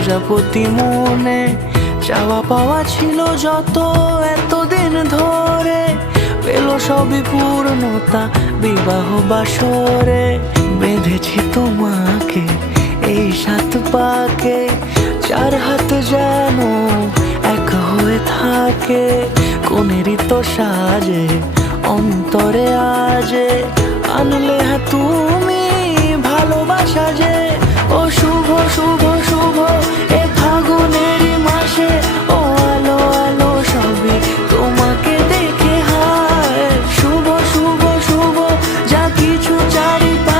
প্রজাপতি মনে চাওয়া পাওয়া ছিল যত এতদিন ধরে, পেল সবই পূর্ণতা বিবাহ বাসরে। বেঁধেছি তোমাকে এই 7 পাকে, 4 হাত যেন এক হয়ে থাকে। কোনেরই তো সাজে অন্তরে আজে আনলে তুমি